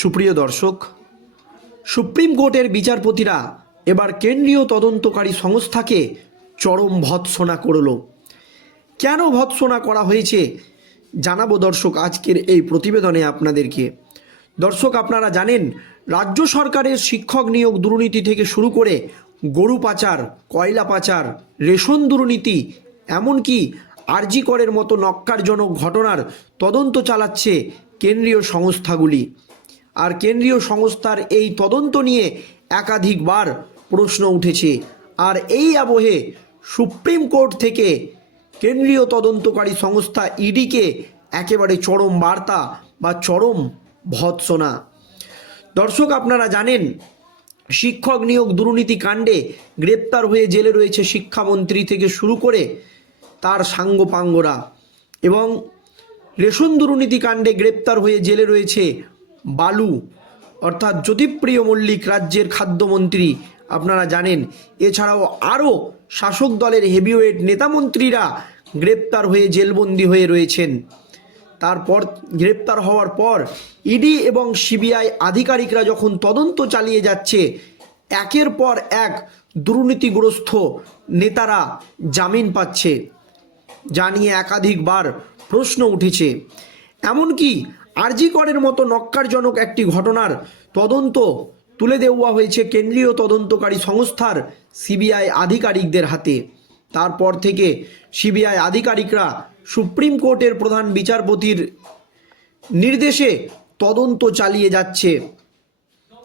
সুপ্রিয় দর্শক, সুপ্রিম কোর্টের বিচারপতিরা এবার কেন্দ্রীয় তদন্তকারী সংস্থাকে চরম ভৎসনা করল। কেন ভৎসনা করা হয়েছে জানাব দর্শক আজকের এই প্রতিবেদনে আপনাদেরকে। দর্শক, আপনারা জানেন, রাজ্য সরকারের শিক্ষক নিয়োগ দুর্নীতি থেকে শুরু করে গরু পাচার, কয়লা পাচার, রেশন দুর্নীতি, এমনকি আরজি করের মতো নক্কারজনক ঘটনার তদন্ত চালাচ্ছে কেন্দ্রীয় সংস্থাগুলি। আর কেন্দ্রীয় সংস্থার এই তদন্ত নিয়ে একাধিকবার প্রশ্ন উঠেছে। আর এই আবহে সুপ্রিম কোর্ট থেকে কেন্দ্রীয় তদন্তকারী সংস্থা ইডিকে একেবারে চরম বার্তা বা চরম ভৎসনা। দর্শক, আপনারা জানেন, শিক্ষক নিয়োগ দুর্নীতি কাণ্ডে গ্রেপ্তার হয়ে জেলে রয়েছে শিক্ষামন্ত্রী থেকে শুরু করে তার সাঙ্গপাঙ্গরা। এবং রেশন দুর্নীতি কাণ্ডে গ্রেপ্তার হয়ে জেলে রয়েছে বালু। অর্থাৎ জ্যোতিপ্রিয় মল্লিক রাজ্যের খাদ্যমন্ত্রী, আপনারা জানেন, এছাড়াও আরও শাসক দলের হেভিওয়েট নেতামন্ত্রীরা গ্রেপ্তার হয়ে জেলবন্দি হয়ে রয়েছেন। তারপর গ্রেপ্তার হওয়ার পর ইডি এবং সিবিআই আধিকারিকরা যখন তদন্ত চালিয়ে যাচ্ছে, একের পর এক দুর্নীতিগ্রস্ত নেতারা জামিন পাচ্ছে। যা নিয়ে একাধিকবার প্রশ্ন উঠেছে। এমনকি আরজি করের মতো নক্কারজনক একটি ঘটনার তদন্ত তুলে দেওয়া হয়েছে কেন্দ্রীয় তদন্তকারী সংস্থার সিবিআই আধিকারিকদের হাতে। তারপর থেকে সিবিআই আধিকারিকরা সুপ্রিম কোর্টের প্রধান বিচারপতির নির্দেশে তদন্ত চালিয়ে যাচ্ছে।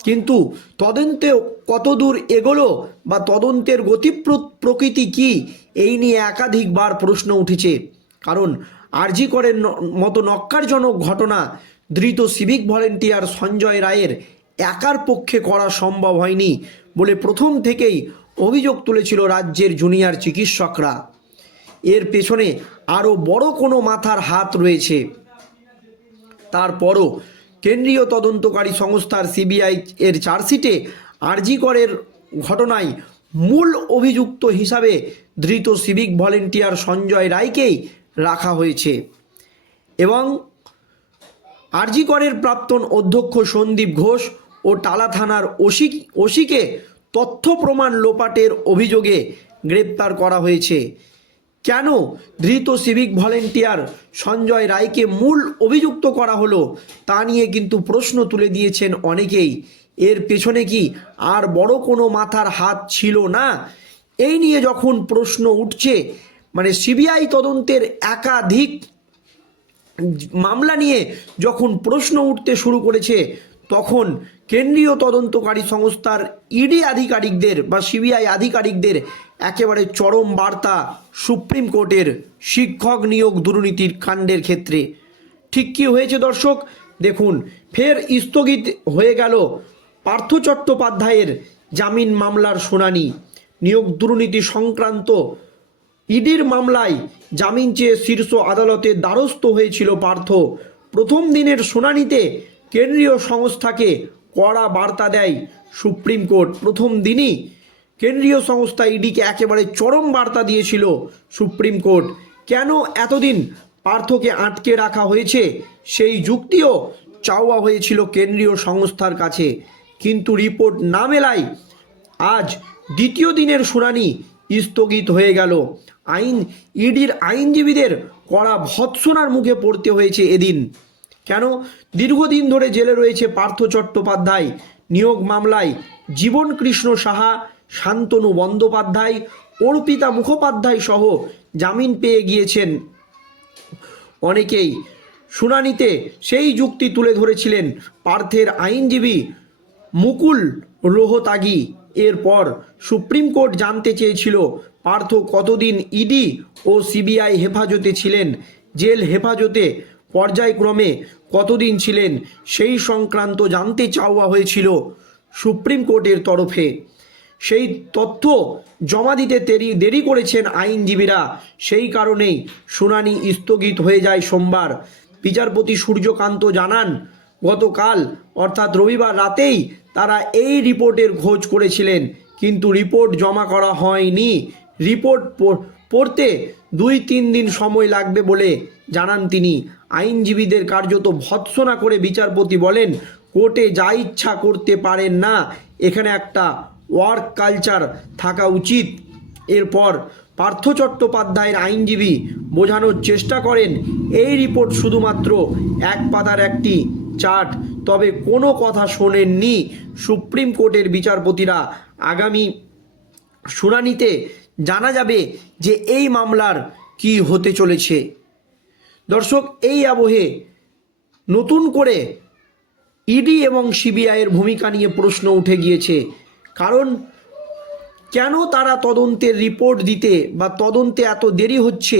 কিন্তু তদন্তে কতদূর এগোলো বা তদন্তের গতিপ্র প্রকৃতি কি, এই নিয়ে একাধিকবার প্রশ্ন উঠেছে। কারণ আরজি করের ন- মতো নক্কারজনক ঘটনা ধৃত সিভিক ভলেন্টিয়ার সঞ্জয় রায়ের একার পক্ষে করা সম্ভব হয়নি বলে প্রথম থেকেই অভিযোগ তুলেছিল রাজ্যের জুনিয়র চিকিৎসকরা। এর পেছনে আরও বড় কোনো মাথার হাত রয়েছে। তারপরও কেন্দ্রীয় তদন্তকারী সংস্থার সিবিআই এর চার্জশিটে আরজি করের ঘটনায় মূল অভিযুক্ত হিসাবে ধৃত সিভিক ভলেন্টিয়ার সঞ্জয় রায়কেই রাখা হয়েছে। এবং আরজি করের প্রাক্তন অধ্যক্ষ সন্দীপ ঘোষ ও টালা থানার ওসি, ওসিকে তথ্য প্রমাণ লোপাটের অভিযোগে গ্রেপ্তার করা হয়েছে। কেন ধৃত সিভিক ভলেন্টিয়ার সঞ্জয় রায়কে মূল অভিযুক্ত করা হলো তা নিয়ে কিন্তু প্রশ্ন তুলে দিয়েছেন অনেকেই। এর পেছনে কি আর বড় কোনো মাথার হাত ছিল না? এই নিয়ে যখন প্রশ্ন উঠছে মানে সিবিআই তদন্তের একাধিক মামলা নিয়ে যখন প্রশ্ন উঠতে শুরু করেছে, তখন কেন্দ্রীয় তদন্তকারী সংস্থার ইডি আধিকারিকদের বা সিবিআই আধিকারিকদের একেবারে চরম বার্তা সুপ্রিম কোর্টের শিক্ষক নিয়োগ দুর্নীতির কাণ্ডের ক্ষেত্রে। ঠিক কী হয়েছে দর্শক? দেখুন, ফের স্থগিত হয়ে গেল পার্থ চট্টোপাধ্যায়ের জামিন মামলার শুনানি। নিয়োগ দুর্নীতি সংক্রান্ত ইডির মামলায় জামিন চেয়ে শীর্ষ আদালতে দ্বারস্থ হয়েছিল পার্থ। প্রথম দিনের শুনানিতে কেন্দ্রীয় সংস্থাকে কড়া বার্তা দেয় সুপ্রিম কোর্ট। প্রথম দিনই কেন্দ্রীয় সংস্থা ইডিকে একেবারে চরম বার্তা দিয়েছিল সুপ্রিম কোর্ট। কেন এতদিন পার্থকে আটকে রাখা হয়েছে? সেই যুক্তিও চাওয়া হয়েছিল কেন্দ্রীয় সংস্থার কাছে। কিন্তু রিপোর্ট না মেলায় আজ দ্বিতীয় দিনের শুনানি স্থগিত হয়ে গেল। আইন, ইডির আইনজীবীদের কড়া ভৎসনার মুখে পড়তে হয়েছে এদিন। কেন? দীর্ঘদিন ধরে জেলে রয়েছে পার্থ চট্টোপাধ্যায়। নিয়োগ মামলায় জীবন কৃষ্ণ সাহা, শান্তনু বন্দ্যোপাধ্যায়, অর্পিতা মুখোপাধ্যায় সহ জামিন পেয়ে গিয়েছেন। অনেকেই শুনানিতে সেই যুক্তি তুলে ধরেছিলেন পার্থের আইনজীবী মুকুল রোহতাগি এরপর সুপ্রিম কোর্ট জানতে চেয়েছিল, পার্থ কতদিন ইডি ও সিবিআই হেফাজতে ছিলেন, জেল হেফাজতে পর্যায়ক্রমে কতদিন ছিলেন, সেই সংক্রান্ত জানতে চাওয়া হয়েছিল সুপ্রিম কোর্টের তরফে। সেই তথ্য জমা দিতে দেরি দেরি করেছেন আইনজীবীরা, সেই কারণেই শুনানি স্থগিত হয়ে যায় সোমবার। বিচারপতি সূর্যকান্ত জানান, গতকাল, অর্থাৎ রবিবার রাতেই তারা এই রিপোর্টের খোঁজ করেছিলেন, কিন্তু রিপোর্ট জমা করা হয়নি। রিপোর্ট পড়তে দুই তিন দিন সময় লাগবে বলে জানান তিনি। আইনজীবীদের কার্যত ভৎসনা করে বিচারপতি বলেন, কোর্টে যা ইচ্ছা করতে পারেন না, এখানে একটা ওয়ার্ক কালচার থাকা উচিত। এরপর পার্থ চট্টোপাধ্যায়ের আইনজীবী বোঝানোর চেষ্টা করেন, এই রিপোর্ট শুধুমাত্র এক পাতার একটি চার্ট, তবে কোনো কথা শোনেননি সুপ্রিম কোর্টের বিচারপতিরা। আগামী শুনানিতে জানা যাবে যে এই মামলার কি হতে চলেছে। দর্শক, এই আবহে নতুন করে ইডি এবং সিবিআইয়ের ভূমিকা নিয়ে প্রশ্ন উঠে গিয়েছে। কারণ কেন তারা তদন্তের রিপোর্ট দিতে বা তদন্তে এত দেরি হচ্ছে,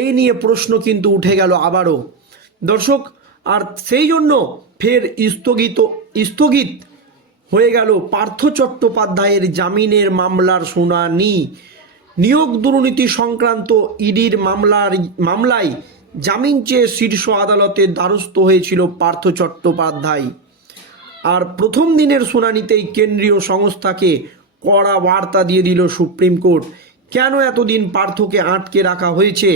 এই নিয়ে প্রশ্ন কিন্তু উঠে গেল আবারও। দর্শক আর সেই জন্য ফের স্থগিত স্থগিত হয়ে গেল পার্থ চট্টোপাধ্যায়ের জামিনের মামলার শুনানি। নিয়োগ দুর্নীতি সংক্রান্ত ইডির মামলার, মামলায় জামিন চেয়ে শীর্ষ আদালতের দ্বারস্থ হয়েছিল পার্থ চট্টোপাধ্যায়। আর প্রথম দিনের শুনানিতেই কেন্দ্রীয় সংস্থাকে কড়া বার্তা দিয়ে দিল সুপ্রিম কোর্ট। কেন এতদিন পার্থকে আটকে রাখা হয়েছে?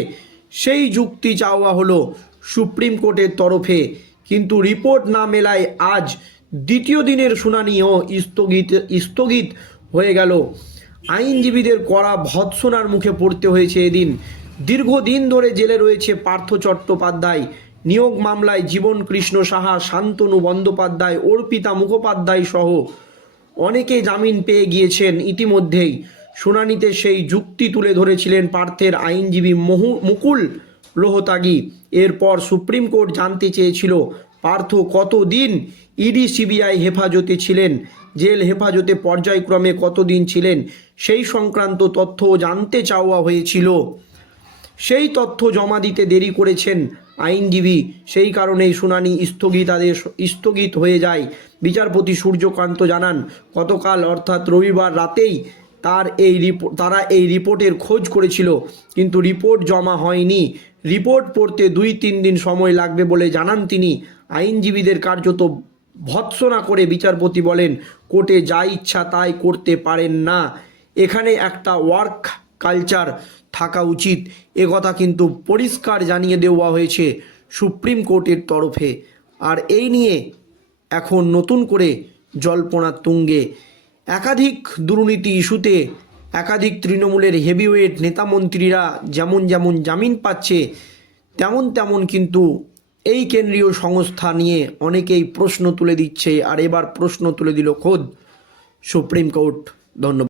সেই যুক্তি চাওয়া হলো সুপ্রিম কোর্টের তরফে। কিন্তু রিপোর্ট না মেলায় আজ দ্বিতীয় দিনের শুনানিও স্থগিত স্থগিত হয়ে গেল। আইনজীবীদের কড়া ভৎসনার মুখে পড়তে হয়েছে এদিন। দীর্ঘদিন ধরে জেলে রয়েছে পার্থ চট্টোপাধ্যায়। নিয়োগ মামলায় জীবন কৃষ্ণ সাহা, শান্তনু বন্দ্যোপাধ্যায়, অর্পিতা মুখোপাধ্যায় সহ অনেকে জামিন পেয়ে গিয়েছেন ইতিমধ্যেই। শুনানিতে সেই যুক্তি তুলে ধরেছিলেন পার্থের আইনজীবী মহু, মুকুল রোহতাগি এরপর সুপ্রিম কোর্ট জানতে চেয়েছিল, পার্থ কতদিন ইডি সিবিআই হেফাজতে ছিলেন? জেল হেফাজতে পর্যায়ক্রমে কতদিন ছিলেন? সেই সংক্রান্ত তথ্য জানতে চাওয়া হয়েছিল। সেই তথ্য জমা দিতে দেরি করেছেন আইনজীবী। সেই কারণেই শুনানি স্থগিতাদেশ, স্থগিত হয়ে যায়। বিচারপতি সূর্যকান্ত জানান, গতকাল অর্থাৎ রবিবার রাতেই তার এই রিপোর্ট তারা এই রিপোর্টের খোঁজ করেছিল, কিন্তু রিপোর্ট জমা হয়নি। রিপোর্ট পড়তে দুই তিন দিন সময় লাগবে বলে জানান তিনি। আইনজীবীদের কার্যত ভৎসনা করে বিচারপতি বলেন, কোর্টে যা ইচ্ছা তাই করতে পারেন না। এখানে একটা ওয়ার্ক কালচার থাকা উচিত। এ কথা কিন্তু পরিষ্কার জানিয়ে দেওয়া হয়েছে সুপ্রিম কোর্টের তরফে। আর এই নিয়ে এখন নতুন করে জল্পনা তুঙ্গে। একাধিক দুর্নীতি ইস্যুতে একাধিক তৃণমূলের হেভিওয়েট নেতামন্ত্রীরা যেমন যেমন জামিন পাচ্ছে, তেমন তেমন কিন্তু এই কেন্দ্রীয় সংস্থা নিয়ে অনেকেই প্রশ্ন তুলে দিচ্ছে আর এবার প্রশ্ন তুলে দিল খোদ। সুপ্রিম কোর্ট, ধন্যবাদ।